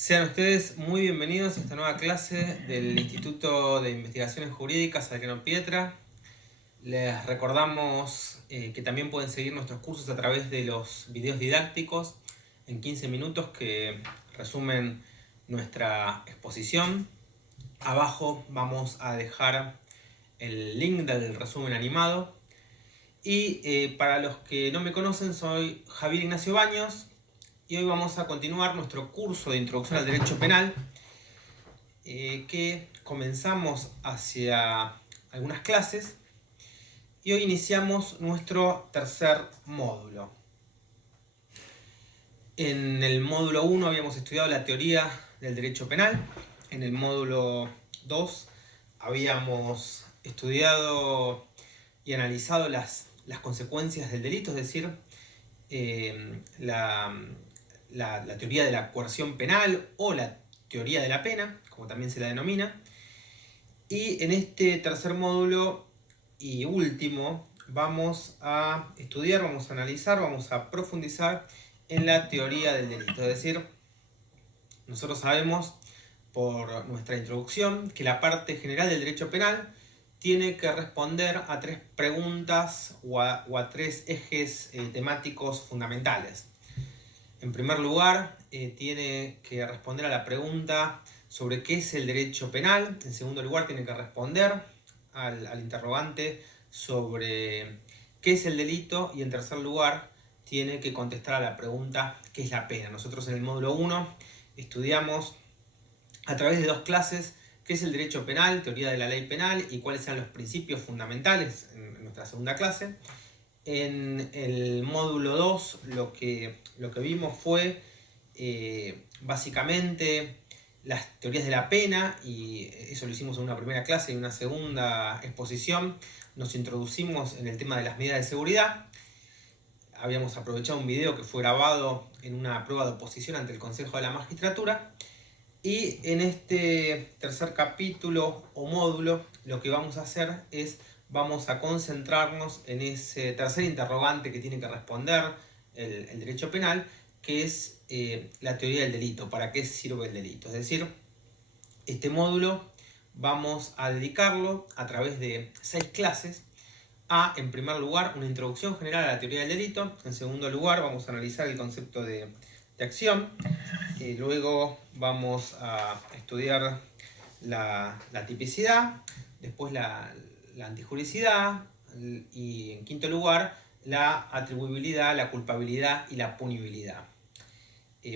Sean ustedes muy bienvenidos a esta nueva clase del Instituto de Investigaciones Jurídicas Adriano Pietra. Les recordamos que también pueden seguir nuestros cursos a través de los videos didácticos en 15 minutos que resumen nuestra exposición. Abajo vamos a dejar el link del resumen animado. Y para los que no me conocen, soy Javier Ignacio Baños. Y hoy vamos a continuar nuestro curso de Introducción al Derecho Penal, que comenzamos hacia algunas clases, y hoy iniciamos nuestro tercer módulo. En el módulo 1 habíamos estudiado la teoría del derecho penal, en el módulo 2 habíamos estudiado y analizado las consecuencias del delito, es decir, la teoría de la coerción penal o la teoría de la pena, como también se la denomina. Y en este tercer módulo y último vamos a estudiar, vamos a analizar, vamos a profundizar en la teoría del delito. Es decir, nosotros sabemos por nuestra introducción que la parte general del derecho penal tiene que responder a tres preguntas o a tres ejes temáticos fundamentales. En primer lugar, tiene que responder a la pregunta sobre qué es el derecho penal. En segundo lugar, tiene que responder al interrogante sobre qué es el delito. Y en tercer lugar, tiene que contestar a la pregunta qué es la pena. Nosotros en el módulo 1 estudiamos a través de dos clases qué es el derecho penal, teoría de la ley penal y cuáles eran los principios fundamentales en nuestra segunda clase. En el módulo 2 lo que vimos fue básicamente las teorías de la pena, y eso lo hicimos en una primera clase y en una segunda exposición. Nos introducimos en el tema de las medidas de seguridad. Habíamos aprovechado un video que fue grabado en una prueba de oposición ante el Consejo de la Magistratura. Y en este tercer capítulo o módulo lo que vamos a hacer es vamos a concentrarnos en ese tercer interrogante que tiene que responder el derecho penal, que es la teoría del delito, para qué sirve el delito. Es decir, este módulo vamos a dedicarlo a través de 6 clases a, en primer lugar, una introducción general a la teoría del delito. En segundo lugar, vamos a analizar el concepto de acción. Luego vamos a estudiar la tipicidad, después la antijuricidad, y en quinto lugar la atribuibilidad, la culpabilidad y la punibilidad.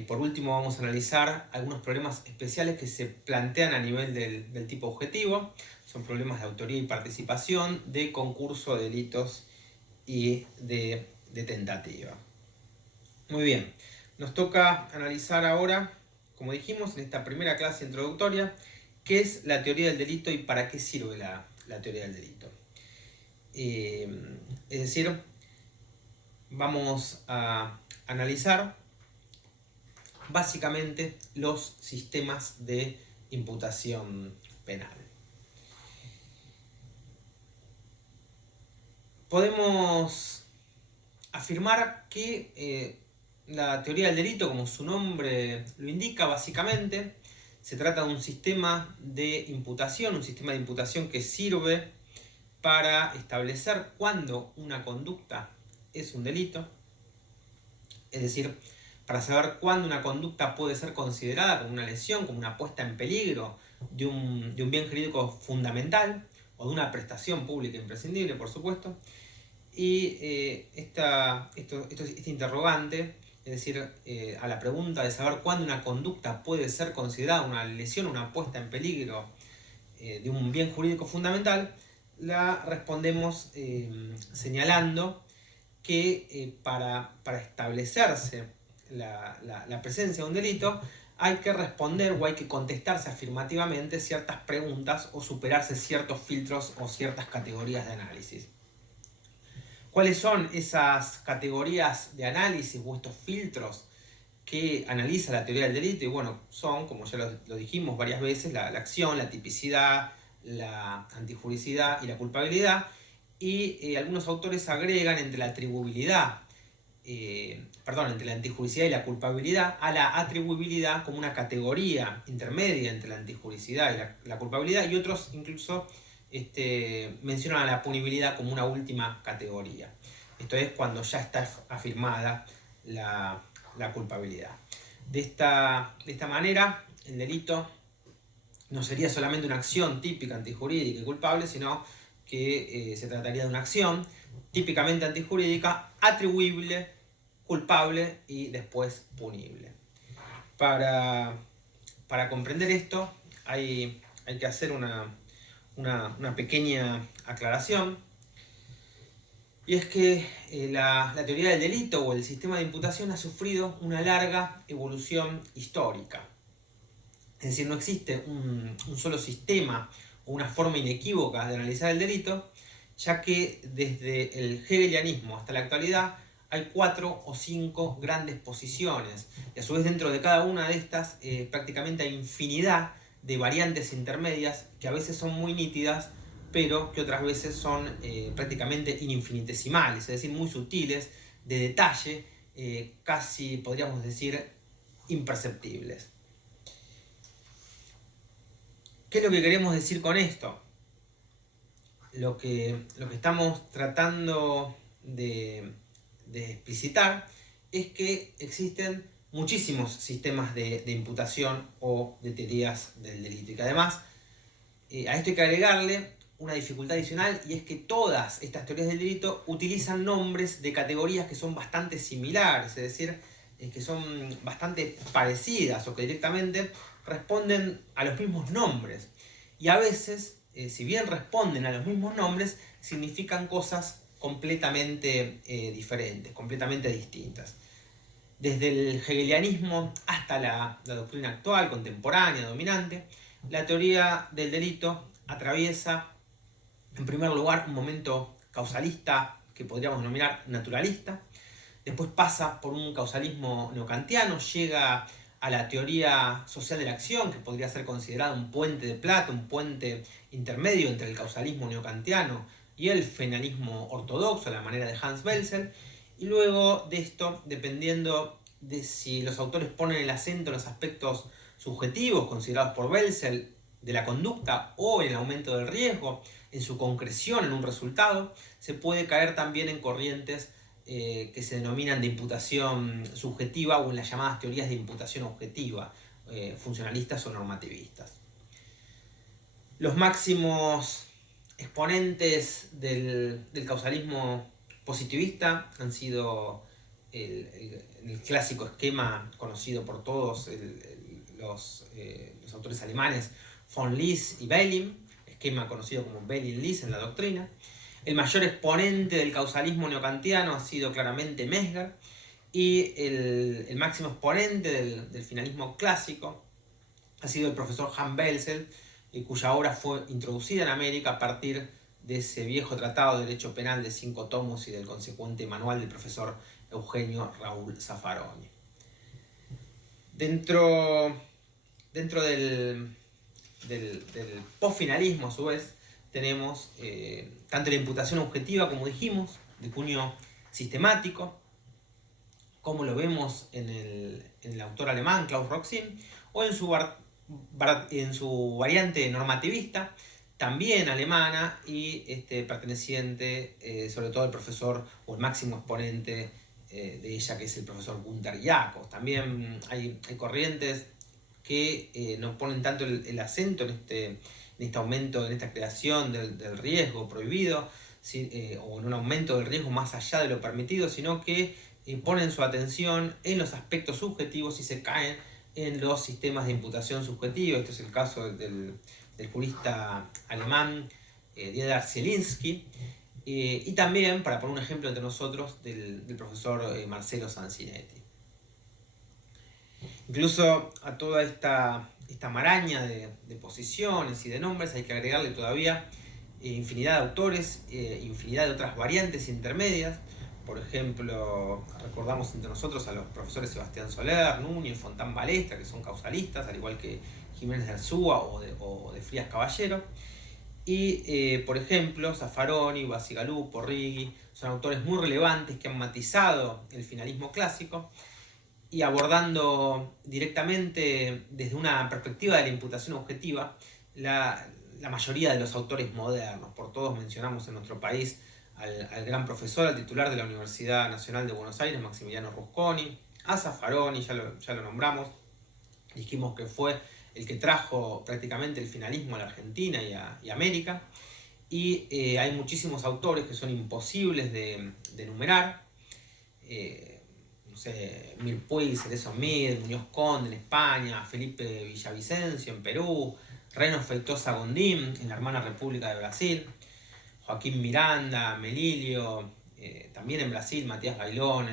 Por último vamos a analizar algunos problemas especiales que se plantean a nivel del tipo objetivo. Son problemas de autoría y participación, de concurso, de delitos y de tentativa. Muy bien, nos toca analizar ahora, como dijimos en esta primera clase introductoria, qué es la teoría del delito y para qué sirve la teoría del delito. Es decir, vamos a analizar básicamente los sistemas de imputación penal. Podemos afirmar que la teoría del delito, como su nombre lo indica, básicamente se trata de un sistema de imputación, que sirve para establecer cuándo una conducta es un delito, es decir, para saber cuándo una conducta puede ser considerada como una lesión, como una puesta en peligro de un bien jurídico fundamental o de una prestación pública imprescindible, por supuesto. Y este interrogante, es decir, a la pregunta de saber cuándo una conducta puede ser considerada una lesión, una puesta en peligro de un bien jurídico fundamental, la respondemos señalando que para establecerse la presencia de un delito hay que responder o hay que contestarse afirmativamente ciertas preguntas o superarse ciertos filtros o ciertas categorías de análisis. ¿Cuáles son esas categorías de análisis o estos filtros que analiza la teoría del delito? Y bueno, son, como ya lo dijimos varias veces, la acción, la tipicidad, la antijuricidad y la culpabilidad. Y algunos autores agregan entre la atribuibilidad entre la antijuricidad y la culpabilidad, a la atribuibilidad como una categoría intermedia entre la antijuricidad y la culpabilidad, y otros incluso mencionan a la punibilidad como una última categoría. Esto es cuando ya está afirmada la culpabilidad. De esta manera, el delito no sería solamente una acción típica antijurídica y culpable, sino que se trataría de una acción típicamente antijurídica, atribuible, culpable y después punible. Para comprender esto hay que hacer una pequeña aclaración, y es que la teoría del delito o el sistema de imputación ha sufrido una larga evolución histórica. Es decir, no existe un solo sistema o una forma inequívoca de analizar el delito, ya que desde el hegelianismo hasta la actualidad hay 4 o 5 grandes posiciones, y a su vez dentro de cada una de estas prácticamente hay infinidad de variantes intermedias que a veces son muy nítidas, pero que otras veces son prácticamente infinitesimales, es decir, muy sutiles, de detalle, casi podríamos decir imperceptibles. ¿Qué es lo que queremos decir con esto? Lo que estamos tratando de explicitar es que existen muchísimos sistemas de imputación o de teorías del delito, y que además a esto hay que agregarle una dificultad adicional, y es que todas estas teorías del delito utilizan nombres de categorías que son bastante similares, es decir, que son bastante parecidas o que directamente responden a los mismos nombres, y a veces, si bien responden a los mismos nombres, significan cosas completamente diferentes, completamente distintas. Desde el hegelianismo hasta la doctrina actual, contemporánea, dominante, la teoría del delito atraviesa, en primer lugar, un momento causalista que podríamos denominar naturalista. Después pasa por un causalismo neokantiano, llega a la teoría social de la acción, que podría ser considerada un puente de plata, un puente intermedio entre el causalismo neokantiano y el fenalismo ortodoxo, a la manera de Hans Welzel. Y luego de esto, dependiendo de si los autores ponen el acento en los aspectos subjetivos considerados por Welzel de la conducta o en el aumento del riesgo, en su concreción en un resultado, se puede caer también en corrientes que se denominan de imputación subjetiva o en las llamadas teorías de imputación objetiva, funcionalistas o normativistas. Los máximos exponentes del causalismo positivista han sido el clásico esquema conocido por todos, los autores alemanes von Lis y Belin, esquema conocido como Belin-Lis en la doctrina. El mayor exponente del causalismo neokantiano ha sido claramente Mesger, y el máximo exponente del finalismo clásico ha sido el profesor Hans Welzel, cuya obra fue introducida en América a partir de ese viejo tratado de derecho penal de 5 tomos y del consecuente manual del profesor Eugenio Raúl Zaffaroni. Dentro del postfinalismo, a su vez, tenemos tanto la imputación objetiva, como dijimos, de cuño sistemático, como lo vemos en el autor alemán Klaus Roxin, o en su variante normativista, también alemana, y perteneciente sobre todo al profesor o el máximo exponente de ella, que es el profesor Gunther Jacobs. También hay corrientes que no ponen tanto el acento en este aumento, en esta creación del riesgo prohibido, o en un aumento del riesgo más allá de lo permitido, sino que ponen su atención en los aspectos subjetivos y se caen en los sistemas de imputación subjetiva. Este es el caso del jurista alemán Dieter Zielinski, y también, para poner un ejemplo entre nosotros, del profesor Marcelo Sanzinetti. Incluso a toda esta maraña de posiciones y de nombres hay que agregarle todavía infinidad de autores, infinidad de otras variantes intermedias. Por ejemplo, recordamos entre nosotros a los profesores Sebastián Soler, Núñez, Fontán Balestra, que son causalistas, al igual que Jiménez de Arzúa o de Frías Caballero. Y, por ejemplo, Zaffaroni, Bacigalupo, Righi, son autores muy relevantes que han matizado el finalismo clásico y abordando directamente desde una perspectiva de la imputación objetiva la mayoría de los autores modernos. Por todos mencionamos en nuestro país al gran profesor, al titular de la Universidad Nacional de Buenos Aires, Maximiliano Rusconi, a Zaffaroni, ya lo nombramos, dijimos que fue el que trajo prácticamente el finalismo a la Argentina y a América. Y hay muchísimos autores que son imposibles de enumerar. No sé, Mirpuy, Cerezo Mid, Muñoz Conde en España, Felipe Villavicencio en Perú, Reno Feitosa Gondim en la hermana República de Brasil, Joaquín Miranda, Melilio, también en Brasil, Matías Gailón,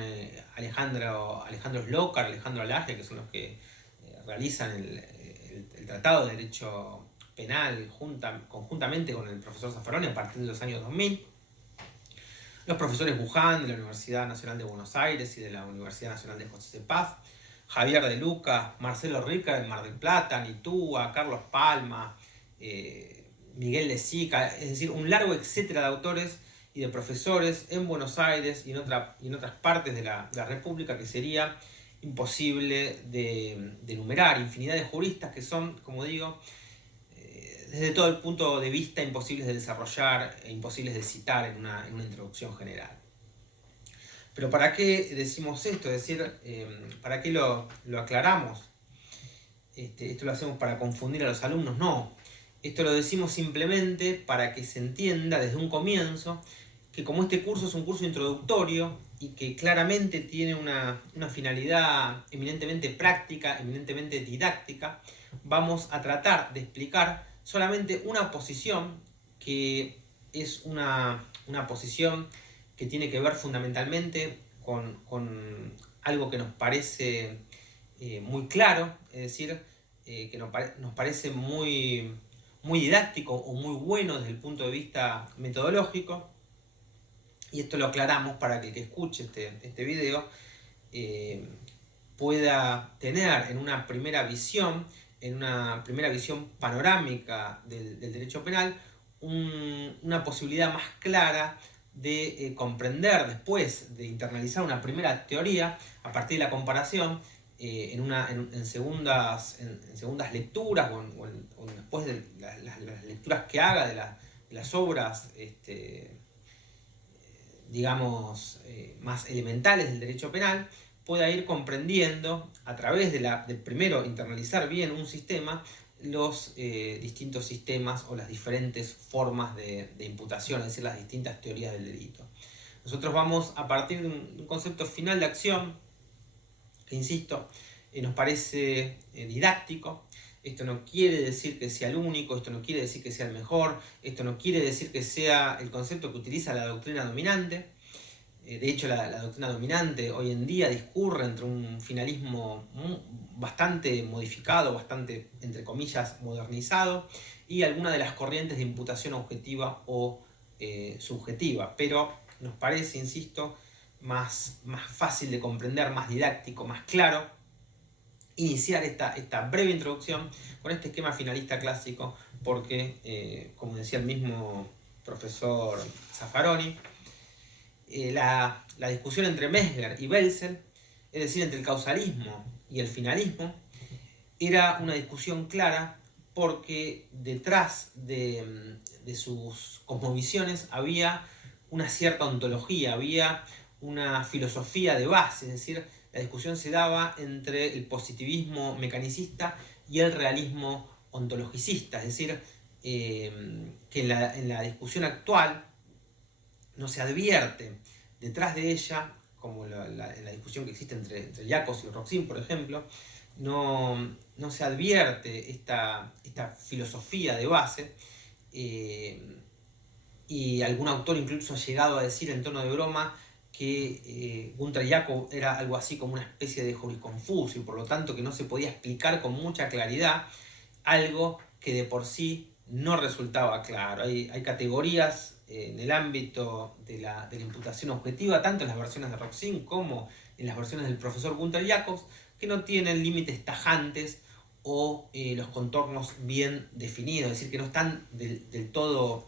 Alejandro Slócar, Alejandro Alaje, que son los que realizan el Tratado de Derecho Penal conjuntamente con el profesor Zaffaroni a partir de los años 2000. Los profesores Buján de la Universidad Nacional de Buenos Aires y de la Universidad Nacional de José de Paz, Javier de Luca, Marcelo Rica de Mar del Plata, Nitúa, Carlos Palma, Miguel Lezica, es decir, un largo etcétera de autores y de profesores en Buenos Aires y en otras partes de la República que sería imposible de enumerar, infinidad de juristas que son, como digo, desde todo el punto de vista imposibles de desarrollar e imposibles de citar en una introducción general. Pero ¿para qué decimos esto? Es decir, ¿para qué lo aclaramos? ¿Esto lo hacemos para confundir a los alumnos? No. Esto lo decimos simplemente para que se entienda desde un comienzo que como este curso es un curso introductorio y que claramente tiene una finalidad eminentemente práctica, eminentemente didáctica, vamos a tratar de explicar solamente una posición que es una posición que tiene que ver fundamentalmente con algo que nos parece muy claro, es decir, que nos parece muy didáctico o muy bueno desde el punto de vista metodológico, y esto lo aclaramos para que el que escuche este video pueda tener en una primera visión panorámica del derecho penal, una posibilidad más clara de comprender después de internalizar una primera teoría a partir de la comparación en segundas lecturas o después de las lecturas que haga de las obras digamos más elementales del derecho penal, pueda ir comprendiendo a través de primero internalizar bien un sistema, los distintos sistemas o las diferentes formas de imputación, es decir, las distintas teorías del delito. Nosotros vamos a partir de un concepto final de acción que, insisto, nos parece didáctico. Esto no quiere decir que sea el único, esto no quiere decir que sea el mejor, esto no quiere decir que sea el concepto que utiliza la doctrina dominante. De hecho, la doctrina dominante hoy en día discurre entre un finalismo bastante modificado, bastante, entre comillas, modernizado, y algunas de las corrientes de imputación objetiva o subjetiva. Pero nos parece, insisto, más fácil de comprender, más didáctico, más claro, iniciar esta breve introducción con este esquema finalista clásico, porque, como decía el mismo profesor Zaffaroni, la discusión entre Mesmer y Belzel, es decir, entre el causalismo y el finalismo, era una discusión clara porque detrás de sus cosmovisiones había una cierta ontología, había una filosofía de base, es decir, la discusión se daba entre el positivismo mecanicista y el realismo ontologicista, es decir, que en la discusión actual no se advierte detrás de ella, como en la discusión que existe entre Jacobs y Roxin, por ejemplo, no se advierte esta filosofía de base, y algún autor incluso ha llegado a decir en tono de broma que Gunther Jakob era algo así como una especie de jurisconfusio y por lo tanto que no se podía explicar con mucha claridad algo que de por sí no resultaba claro. Hay categorías en el ámbito de la imputación objetiva, tanto en las versiones de Roxin como en las versiones del profesor Gunther Jacobs, que no tienen límites tajantes o los contornos bien definidos, es decir, que no están del todo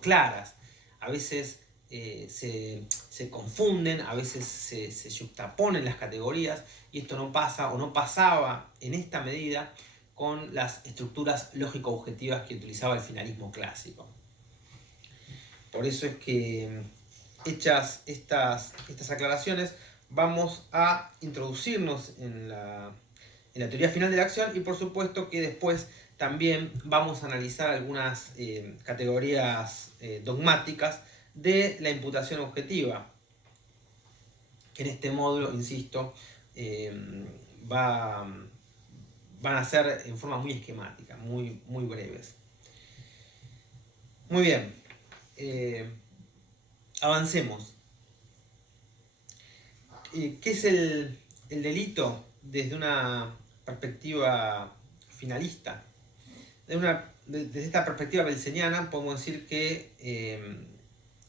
claras. A veces se confunden, a veces se yuxtaponen las categorías, y esto no pasa o no pasaba en esta medida con las estructuras lógico-objetivas que utilizaba el finalismo clásico. Por eso es que, hechas estas aclaraciones, vamos a introducirnos en la teoría final de la acción, y por supuesto que después también vamos a analizar algunas categorías dogmáticas de la imputación objetiva, que en este módulo, insisto, van a ser en forma muy esquemática, muy breves. Muy bien, avancemos. ¿Qué es el delito desde una perspectiva finalista? Desde esta perspectiva belseniana podemos decir que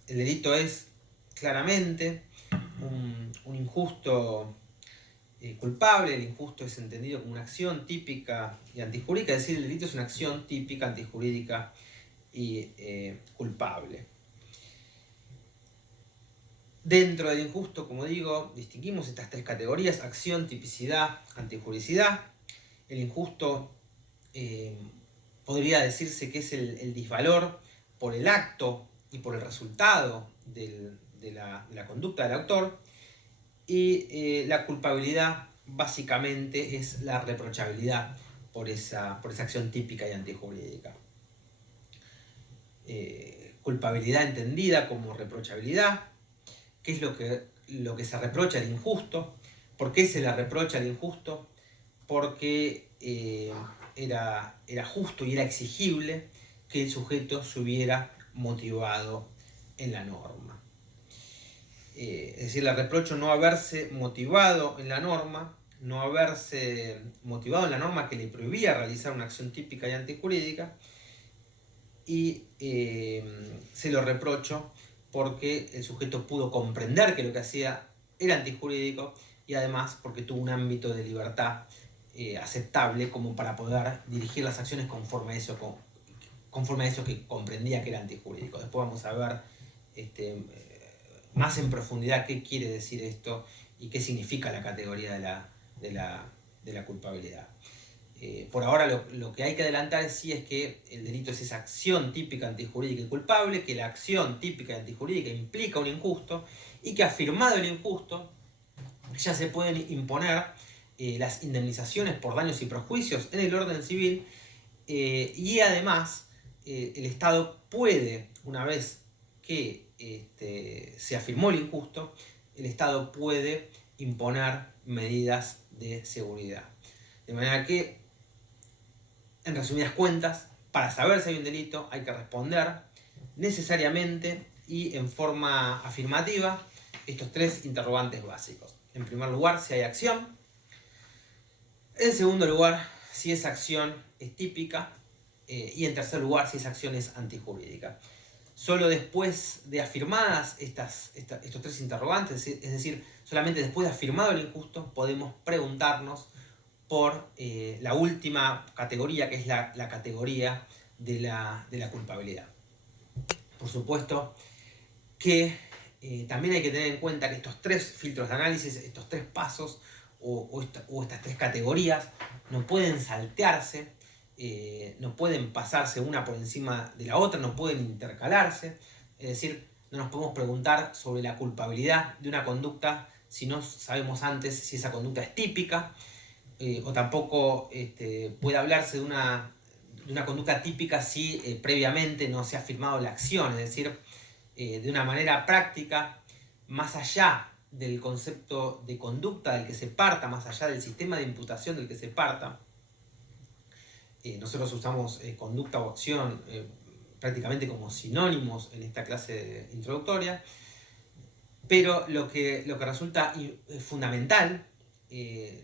el delito es claramente un injusto culpable. El injusto es entendido como una acción típica y antijurídica, es decir, el delito es una acción típica, antijurídica y culpable. Dentro del injusto, como digo, distinguimos estas tres categorías: acción, tipicidad, antijuricidad. El injusto podría decirse que es el disvalor por el acto y por el resultado de la conducta del autor, y la culpabilidad básicamente es la reprochabilidad por esa acción típica y antijurídica. Culpabilidad entendida como reprochabilidad. ¿Qué es lo que se reprocha al injusto? ¿Por qué se le reprocha al injusto? Porque era justo y era exigible que el sujeto se hubiera motivado en la norma. Es decir, le reprocho no haberse motivado en la norma, no haberse motivado en la norma que le prohibía realizar una acción típica y antijurídica, y se lo reprocho porque el sujeto pudo comprender que lo que hacía era antijurídico, y además porque tuvo un ámbito de libertad aceptable como para poder dirigir las acciones conforme a eso que comprendía que era antijurídico. Después vamos a ver más en profundidad qué quiere decir esto y qué significa la categoría de la culpabilidad. Por ahora lo que hay que adelantar sí es que el delito es esa acción típica, antijurídica y culpable, que la acción típica y antijurídica implica un injusto, y que afirmado el injusto ya se pueden imponer las indemnizaciones por daños y perjuicios en el orden civil, y además el Estado puede, una vez que se afirmó el injusto, el Estado puede imponer medidas de seguridad. De manera que, en resumidas cuentas, para saber si hay un delito hay que responder necesariamente y en forma afirmativa estos tres interrogantes básicos. En primer lugar, si hay acción. En segundo lugar, si esa acción es típica. Y en tercer lugar, si esa acción es antijurídica. Solo después de afirmadas estos tres interrogantes, es decir, solamente después de afirmado el injusto, podemos preguntarnos por la última categoría, que es la categoría de la culpabilidad. Por supuesto que también hay que tener en cuenta que estos tres filtros de análisis, estos tres pasos o estas tres categorías no pueden saltearse, no pueden pasarse una por encima de la otra, no pueden intercalarse. Es decir, no nos podemos preguntar sobre la culpabilidad de una conducta si no sabemos antes si esa conducta es típica, o tampoco puede hablarse de una conducta típica si previamente no se ha firmado la acción. Es decir, de una manera práctica, más allá del concepto de conducta del que se parta, más allá del sistema de imputación del que se parta, nosotros usamos conducta o acción prácticamente como sinónimos en esta clase introductoria, pero lo que resulta fundamental,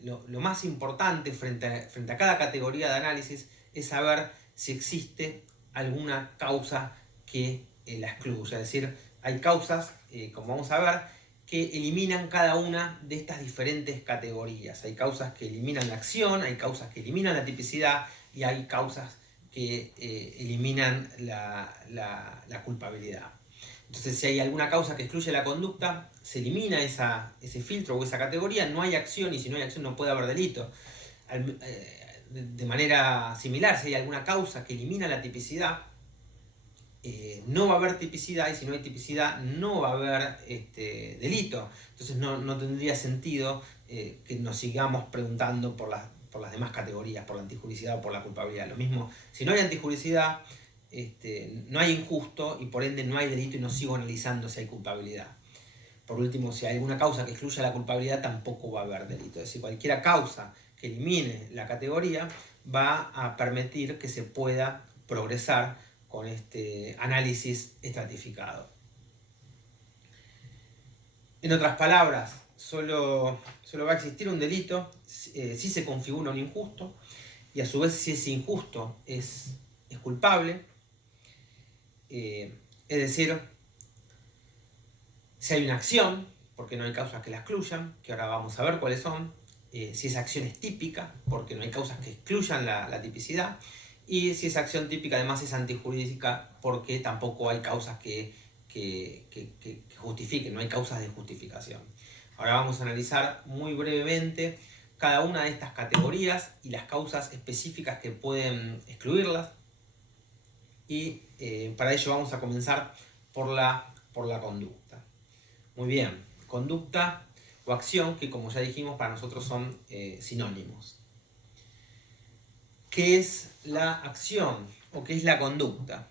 lo más importante frente a cada categoría de análisis, es saber si existe alguna causa que la excluya. Es decir, hay causas, como vamos a ver, que eliminan cada una de estas diferentes categorías. Hay causas que eliminan la acción, hay causas que eliminan la tipicidad y hay causas que eliminan la culpabilidad. Entonces, si hay alguna causa que excluye la conducta, se elimina ese filtro o esa categoría, no hay acción, y si no hay acción no puede haber delito. De manera similar, si hay alguna causa que elimina la tipicidad, no va a haber tipicidad, y si no hay tipicidad no va a haber delito. Entonces no tendría sentido que nos sigamos preguntando por las demás categorías, por la antijuricidad o por la culpabilidad. Lo mismo, si no hay antijuricidad, no hay injusto y por ende no hay delito, y no sigo analizando si hay culpabilidad. Por último, si hay alguna causa que excluya la culpabilidad, tampoco va a haber delito. Es decir, cualquier causa que elimine la categoría va a permitir que se pueda progresar con este análisis estratificado. En otras palabras, solo va a existir un delito si se configura un injusto, y a su vez si ese injusto es culpable. Es decir, si hay una acción, porque no hay causas que la excluyan, que ahora vamos a ver cuáles son. Si esa acción es típica, porque no hay causas que excluyan la tipicidad. Y si esa acción típica además es antijurídica, porque tampoco hay causas que justifiquen, no hay causas de justificación. Ahora vamos a analizar muy brevemente cada una de estas categorías y las causas específicas que pueden excluirlas. Y para ello vamos a comenzar por la conducta. Muy bien, conducta o acción, que como ya dijimos para nosotros son sinónimos. ¿Qué es la acción o qué es la conducta?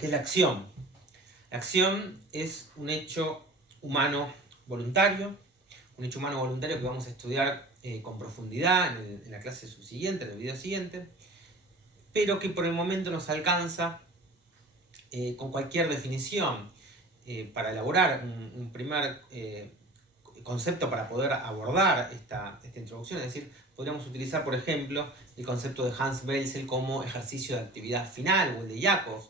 ¿Qué es la acción? La acción es un hecho humano voluntario, que vamos a estudiar con profundidad en la clase subsiguiente, en el video siguiente, pero que por el momento nos alcanza con cualquier definición para elaborar un primer concepto para poder abordar esta introducción. Es decir, podríamos utilizar, por ejemplo, el concepto de Hans Welzel como ejercicio de actividad final, o el de Yakov,